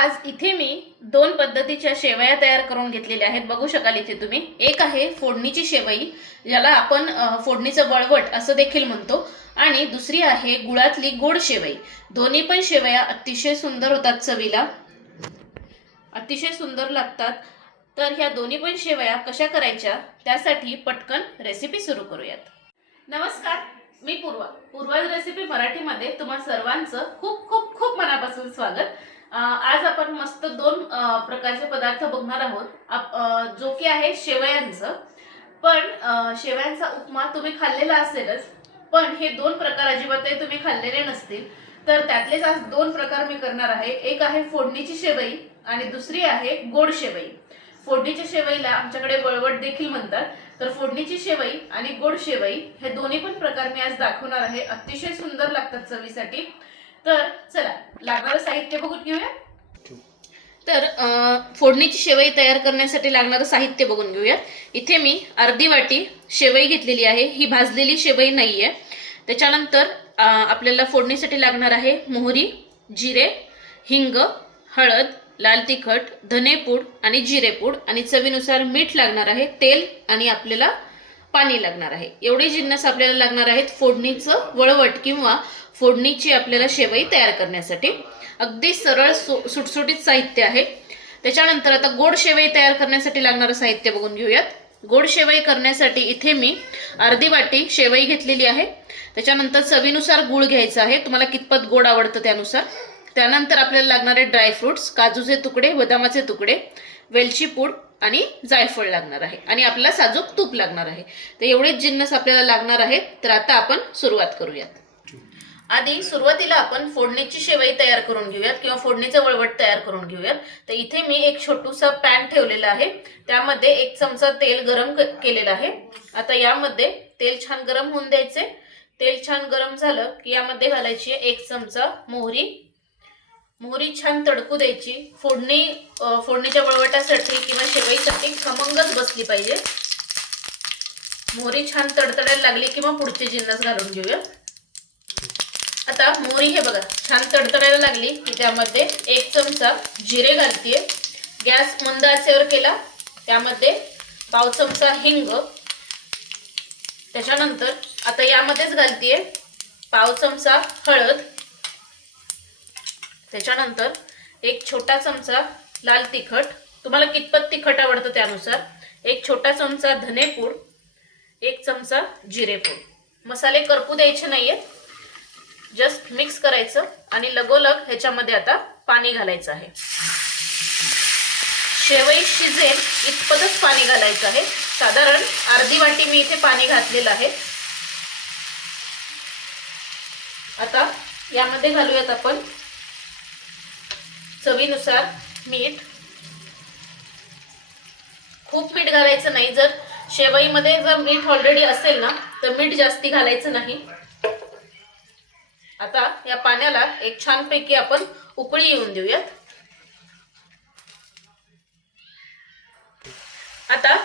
आज इथे मी दोन पद्धतीच्या शेवया तयार करून घेतलेल्या आहेत. बघू शकाल इथे तुम्ही. एक आहे फोडणीची शेवई ज्याला आपण फोडणीचं बळवट असं देखील म्हणतो. आणि दुसरी आहे गुळातली गोड शेवई. दोन्ही पण शेवया अतिशय सुंदर होतात चवीला. अतिशय सुंदर लागतात. तर ह्या दोन्ही पण शेवया कशा करायच्या त्यासाठी पटकन रेसिपी सुरू करूयात. नमस्कार मी पूर्वा. पूर्वा रेसिपी मराठीमध्ये तुम्हा सर्वांचं खूप खूप खूप मनापासून स्वागत. आज आपण मस्त दोन प्रकारचे पदार्थ बघणार आहोत. आप- जो की आहे शेवयांचं. पण शेवयांचा उपमा तुम्ही खाल्लेला असेलच पण हे दोन प्रकार अजिबातही तुम्ही खाल्लेले नसतील. तर त्यातलेच आज दोन प्रकार मी करणार आहे. एक आहे फोडणीची शेवई आणि दुसरी आहे गोड शेवई. फोडणीच्या शेवईला आमच्याकडे वळवट देखील म्हणतात. तर फोडणीची शेवई आणि गोड शेवई हे दोन्ही पण प्रकार मी आज दाखवणार आहे. अतिशय सुंदर लागतात चवीसाठी. तर चला लागणारं साहित्य बघून घेऊया. तर फोडणीची शेवई तयार करण्यासाठी लागणारं साहित्य बघून घेऊया. इथे मी अर्धी वाटी शेवई घेतलेली आहे. ही भाजलेली शेवई नाही आहे त्याच्यानंतर आपल्याला फोडणीसाठी लागणार आहे मोहरी जिरे हिंग हळद लाल तिखट धनेपूड आणि जिरेपूड आणि चवीनुसार मीठ लागणार आहे तेल आणि आपल्याला पाणी लागणार आहे. एवढे जिन्नस आपल्याला लागणार आहेत फोडणीचं वळवट किंवा फोडणीची आपल्याला शेवई तयार करण्यासाठी. अगदी सरळ सु सुटसुटीत साहित्य आहे. त्याच्यानंतर आता गोड शेवई तयार करण्यासाठी लागणारं साहित्य बघून घेऊयात. गोड शेवई करण्यासाठी इथे मी अर्धी वाटी शेवई घेतलेली आहे. त्याच्यानंतर चवीनुसार गूळ घ्यायचा आहे. तुम्हाला कितपत गोड आवडतं त्यानुसार. त्यानंतर आपल्याला लागणारे ड्रायफ्रुट्स काजूचे तुकडे बदामाचे तुकडे वेलची पूड आणि जायफळ लागणार आहे आणि आपल्याला साजूक तूप लागणार आहे. तर एवढेच जिन्नस आपल्याला लागणार आहेत. तर आता आपण सुरुवात करूयात. आधी सुरुवातीला आपण फोडणीची शेवई तयार करून घेऊयात किंवा फोडणीचं वळवट तयार करून घेऊयात. तर इथे मी एक छोटूसा पॅन ठेवलेला आहे. त्यामध्ये एक चमचा तेल गरम केलेला केलेलं आहे. आता यामध्ये तेल छान गरम होऊन द्यायचे. तेल छान गरम झालं की यामध्ये घालायची एक चमचा मोहरी मोहरी छान तडकू द्यायची. फोडणी फोडणीच्या वळवटासाठी किंवा शेवईसाठी खमंगच बसली पाहिजे. मोहरी छान तडतडायला लागली किंवा पुढचे जिन्नस घालून घेऊया. आता मोहरी हे बघा छान तडतडायला लागली की त्यामध्ये एक चमचा जिरे घालतीये. गॅस मंद आचेवर केला त्यामध्ये पाव चमचा हिंग. त्याच्यानंतर आता यामध्येच घालतीये पाव चमचा हळद. त्याच्यानंतर एक छोटा चमचा लाल तिखट. तुम्हाला कितपत तिखट आवडतं त्यानुसार? एक छोटा चमचा धनेपूड एक चमचा जिरेपूड मसाले करपू द्यायचे नाहीयेत. जस्ट मिक्स करायचं आणि लगोलग ह्याच्यामध्ये आता पाणी घालायचं आहे. शेवई शिजेल इतपतच पाणी घालायचं आहे. साधारण अर्धी वाटी मी इथे पाणी घातलेलं आहे. आता यामध्ये घालूयात आपण चवीनुसार मीठ. खूप मीठ घालायचं नाही. जर शेवईमध्ये जर मीठ ऑलरेडी असेल ना तर मीठ जास्ती घालायचं नाही. आता या पाण्याला एक छानपैकी आपण उकळी येऊन देऊयात. आता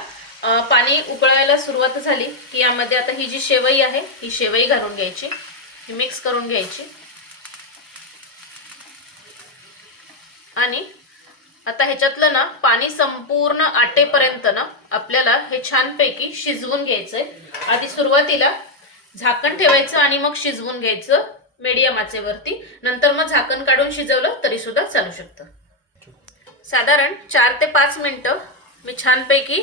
पाणी उकळायला सुरुवात झाली की यामध्ये आता ही जी शेवई आहे ही शेवई घालून घ्यायची. ही मिक्स करून घ्यायची. आणि आता ह्याच्यातलं ना पाणी संपूर्ण आटेपर्यंत ना आपल्याला हे छानपैकी शिजवून घ्यायचंय. आधी सुरुवातीला झाकण ठेवायचं आणि मग शिजवून घ्यायचं मीडियम आचेवरती. नंतर मग झाकण काढून शिजवलं तरी सुद्धा चालू शकतं. साधारण चार ते पाच मिनिटं मी छानपैकी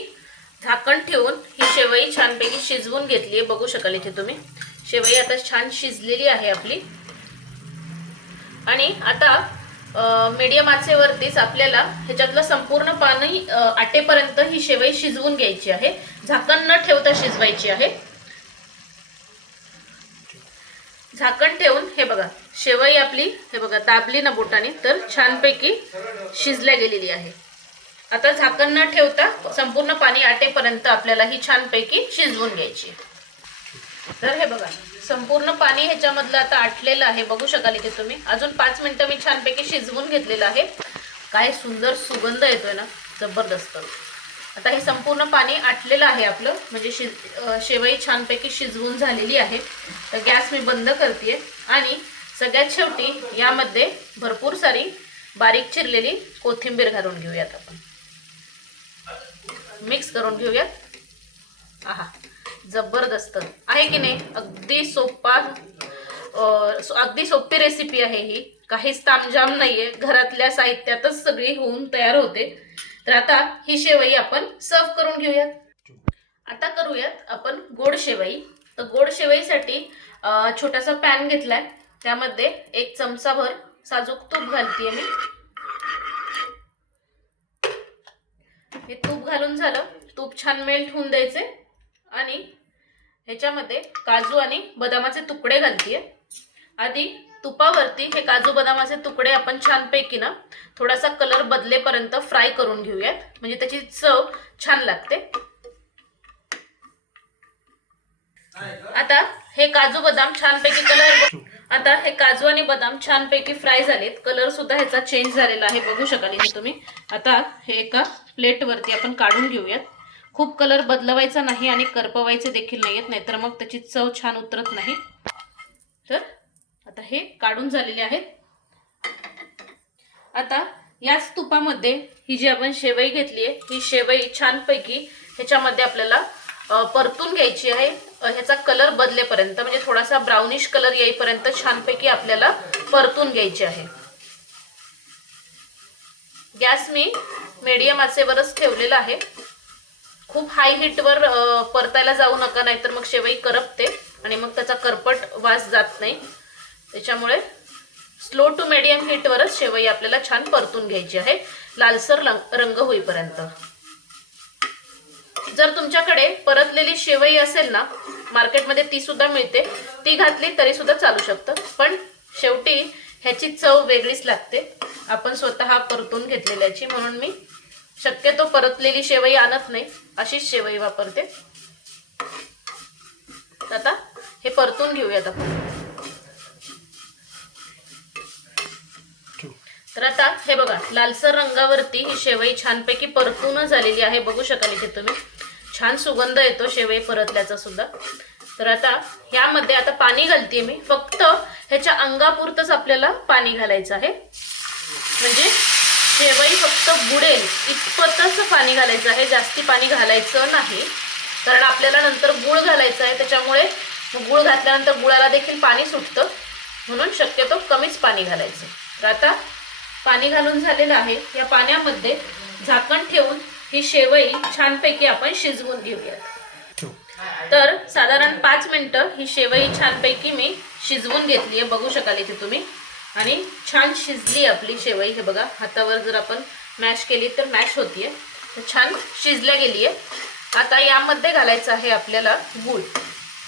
झाकण ठेवून ही शेवई छानपैकी शिजवून घेतली आहे. बघू शकाल इथे तुम्ही. शेवई आता छान शिजलेली आहे आपली. आणि आता मीडियम आचेवरतीच आपल्याला ह्याच्यातलं संपूर्ण पाणी आटेपर्यंत ही शेवई शिजवून घ्यायची आहे. झाकण न ठेवता शिजवायची आहे. झाकण ठेवून हे बघा शेवई आपली हे बघा दाबली ना बोटाने तर छानपैकी शिजल्या गेलेली आहे. आता झाकण न ठेवता संपूर्ण पाणी आटेपर्यंत आपल्याला ही छानपैकी शिजवून घ्यायची तर हे बघा संपूर्ण पाणी ह्याच्यामधलं आता आटलेलं आहे. बघू शकाल इथे तुम्ही. अजून पाच मिनिटं मी छानपैकी शिजवून घेतलेलं आहे. काय सुंदर सुगंध येतोय ना. जबरदस्त. आता हे संपूर्ण पाणी आटलेलं आहे आपलं. म्हणजे शिज शेवई छानपैकी शिजवून झालेली आहे. तर गॅस मी बंद करते आणि सगळ्यात शेवटी यामध्ये भरपूर सारी बारीक चिरलेली कोथिंबीर घालून घेऊयात आपण. मिक्स करून घेऊयात. आहा. जबरदस्त. आहे की नाही? अगदी सोपा अगदी सोपी रेसिपी आहे ही. काहीच तामजाम नाहीये. घरातल्या साहित्यातच सगळी होऊन तयार होते. तर आता ही शेवई आपण सर्व करून घेऊयात. आता करूयात आपण गोड शेवई. तर गोड शेवईसाठी छोटासा पॅन घेतलाय. त्यामध्ये एक चमचाभर साजूक तूप घालते मी. हे तूप घालून झालं. तूप छान मेल्ट होऊन द्यायचे आणि ह्याच्यामध्ये काजू आणि बदामाचे तुकडे घालतीये. आधी तुपावरती हे काजू बदामाचे तुकडे आपण छानपैकी ना थोडासा कलर बदलेपर्यंत फ्राय करून घेऊयात. म्हणजे त्याची चव छान लागते. आता हे काजू बदाम छानपैकी कलर आता हे काजू आणि बदाम छानपैकी फ्राय झालेत. कलर सुद्धा ह्याचा चेंज झालेला आहे. बघू शकाल इथे तुम्ही. आता हे एका प्लेटवरती आपण काढून घेऊयात. खूप कलर बदलवायचा नाही आणि करपवायचे देखील नाही आहेत नाहीतर मग त्याची चव छान उतरत नाही. तर आता हे काढून झालेले आहेत. आता याच तुपामध्ये ही जी आपण शेवई घेतली आहे ही शेवई छानपैकी ह्याच्यामध्ये आपल्याला परतून घ्यायची आहे. ह्याचा कलर बदलेपर्यंत म्हणजे थोडासा ब्राउनिश कलर येईपर्यंत छानपैकी आपल्याला परतून घ्यायची आहे. गॅस मी मीडियम आचेवरच ठेवलेला आहे. खूप हाय हीटवर परतायला जाऊ नका नाहीतर मग शेवई करपते आणि मग त्याचा करपट वास जात नाही. त्याच्यामुळे स्लो टू मीडियम हीटवरच शेवई आपल्याला छान परतून घ्यायची आहे. लालसर रंग होईपर्यंत. जर तुमच्याकडे परतलेली शेवई असेल ना मार्केटमध्ये ती सुद्धा मिळते. ती घातली तरी सुद्धा चालू शकतं. पण शेवटी ह्याची चव वेगळीच लागते. आपण स्वतः परतून घेतलेल्याची. म्हणून मी शक्यतो परतलेली शेवई आणत नाही. अशीच शेवई वापरते. आता हे परतून घेऊयात आपण. तर आता हे बघा लालसर रंगावरती ही शेवई छानपैकी परतून झालेली आहे. बघू शकाल इथे तुम्ही. छान सुगंध येतो शेवई परतल्याचा सुद्धा. तर आता ह्यामध्ये आता पाणी घालते मी. फक्त ह्याच्या अंगापुरतच आपल्याला पाणी घालायचं आहे. शेवई बुडेल इतपतच पाणी घालायचं आहे जास्ती पाणी घालायचं नाही. कारण आपल्याला नंतर गुळ घालायचं आहे त्याच्यामुळे गूळ गुळ घातल्यानंतर गुळाला देखील पाणी सुटतं. म्हणून शक्यतो कमीच पाणी घालायचं. तर आता पाणी घालून झालेलं आहे. या पाण्यामध्ये झाकण ठेवून ही शेवई छानपैकी आपण शिजवून घेऊयात. तर साधारण पाच मिनटं ही शेवई छानपैकी मी शिजवून घेतली आहे. बघू शकाल इथे तुम्ही. आणि छान शिजली आपली शेवई. हे बघा हातावर जर आपण मॅश केली तर मॅश होतीये. छान शिजल्या गेली आहे आता यामध्ये घालायचं आहे आपल्याला गूळ.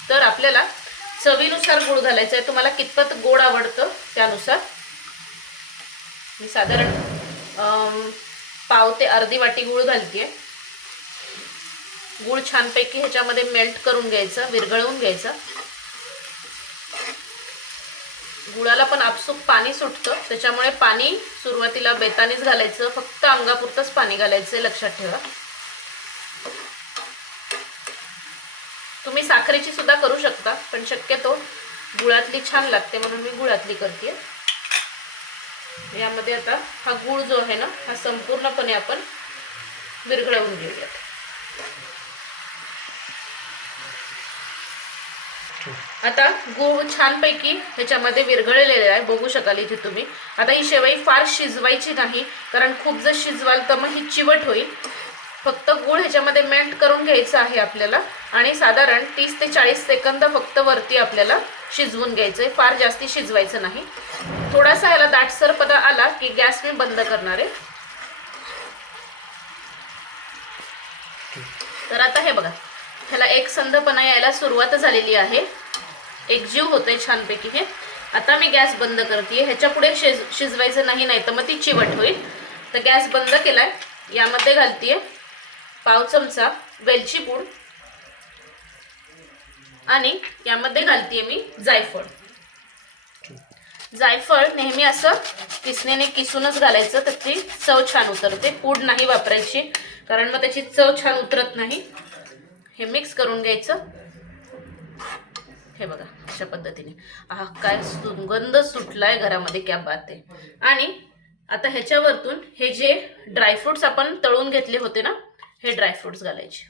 तर आपल्याला चवीनुसार गूळ घालायचं आहे तुम्हाला कितपत गोड आवडतं त्यानुसार. मी साधारण पाव ते अर्धी वाटी गूळ घालतीये. गूळ छानपैकी ह्याच्यामध्ये मेल्ट करून घ्यायचं विरघळवून घ्यायचं. गुळाला पण आपसूक पाणी सुटतं. त्याच्यामुळे पाणी सुरुवातीला बेतानीच घालायचं. फक्त अंगापुरतंच पाणी घालायचं लक्षात ठेवा. तुम्ही साखरेची सुद्धा करू शकता पण शक्यतो गुळातली छान लागते म्हणून मी गुळातली करते. यामध्ये आता हा गूळ जो आहे ना हा संपूर्णपणे आपण विरघळवून घेऊयात. आता गूळ छानपैकी ह्याच्यामध्ये विरघळलेला आहे. बघू शकाल इथे तुम्ही. आता ही शेवई फार शिजवायची नाही कारण खूप जर शिजवाल तर मग ही चिवट होईल. फक्त गूळ ह्याच्यामध्ये मेल्ट करून घ्यायचं आहे आपल्याला आणि साधारण तीस ते चाळीस सेकंद फक्त वरती आपल्याला शिजवून घ्यायचं आहे फार जास्ती शिजवायचं नाही. थोडासा याला दाटसरपणा आला की गॅस मी बंद करणार आहे. तर आता हे बघा. ह्याला एक संधपणा यायला सुरुवात झालेली आहे. एकजीव होतोय छानपैकी हे. आता मी गॅस बंद करते ह्याच्या पुढे शिज शिजवायचं नाही नाही तर मग ती चिवट होईल. तर गॅस बंद केलाय. यामध्ये घालतीये पाव चमचा वेलची पूड. आणि यामध्ये घालतीये मी जायफळ. जायफळ नेहमी असं किसनेने किसूनच घालायचं तर ती चव छान उतरते. पूड नाही वापरायची कारण मग त्याची चव छान उतरत नाही. हे मिक्स करून घ्यायचं. हे बघा अशा पद्धतीने. आहा काय सुगंध सुटलाय घरामध्ये क्या बात आहे. आणि आता ह्याच्यावरतून हे जे ड्रायफ्रुट्स आपण तळून घेतले होते ना हे ड्रायफ्रुट्स घालायचे.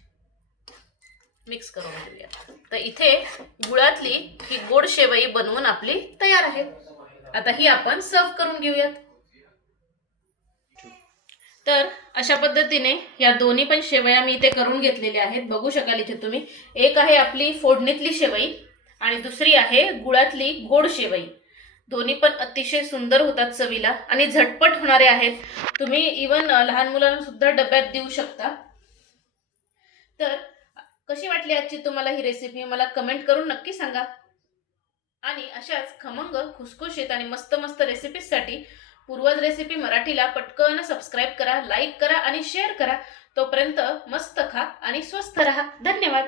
मिक्स करून घेऊया. तर इथे गुळातली ही गोड शेवई बनवून आपली तयार आहे. आता ही आपण सर्व करून घेऊयात. तर अशा पद्धतीने या दोन्ही पण शेवया मी इथे करून घेतलेल्या आहेत. बघू शकाल इथे तुम्ही. एक आहे आपली फोडणीतली शेवई आणि दुसरी आहे गुळातली गोड शेवई. दोन्ही पण अतिशय सुंदर होतात चवीला आणि झटपट होणारे आहेत. तुम्ही इवन लहान मुलांना सुद्धा डब्यात देऊ शकता. तर कशी वाटली आजची तुम्हाला ही रेसिपी मला कमेंट करून नक्की सांगा. आणि अशाच खमंग खुसखुशीत आणि मस्त मस्त रेसिपीजसाठी पूर्वज रेसिपी मराठीला पटकन सबस्क्राईब करा लाईक करा आणि शेअर करा. तोपर्यंत मस्त खा आणि स्वस्त रहा. धन्यवाद.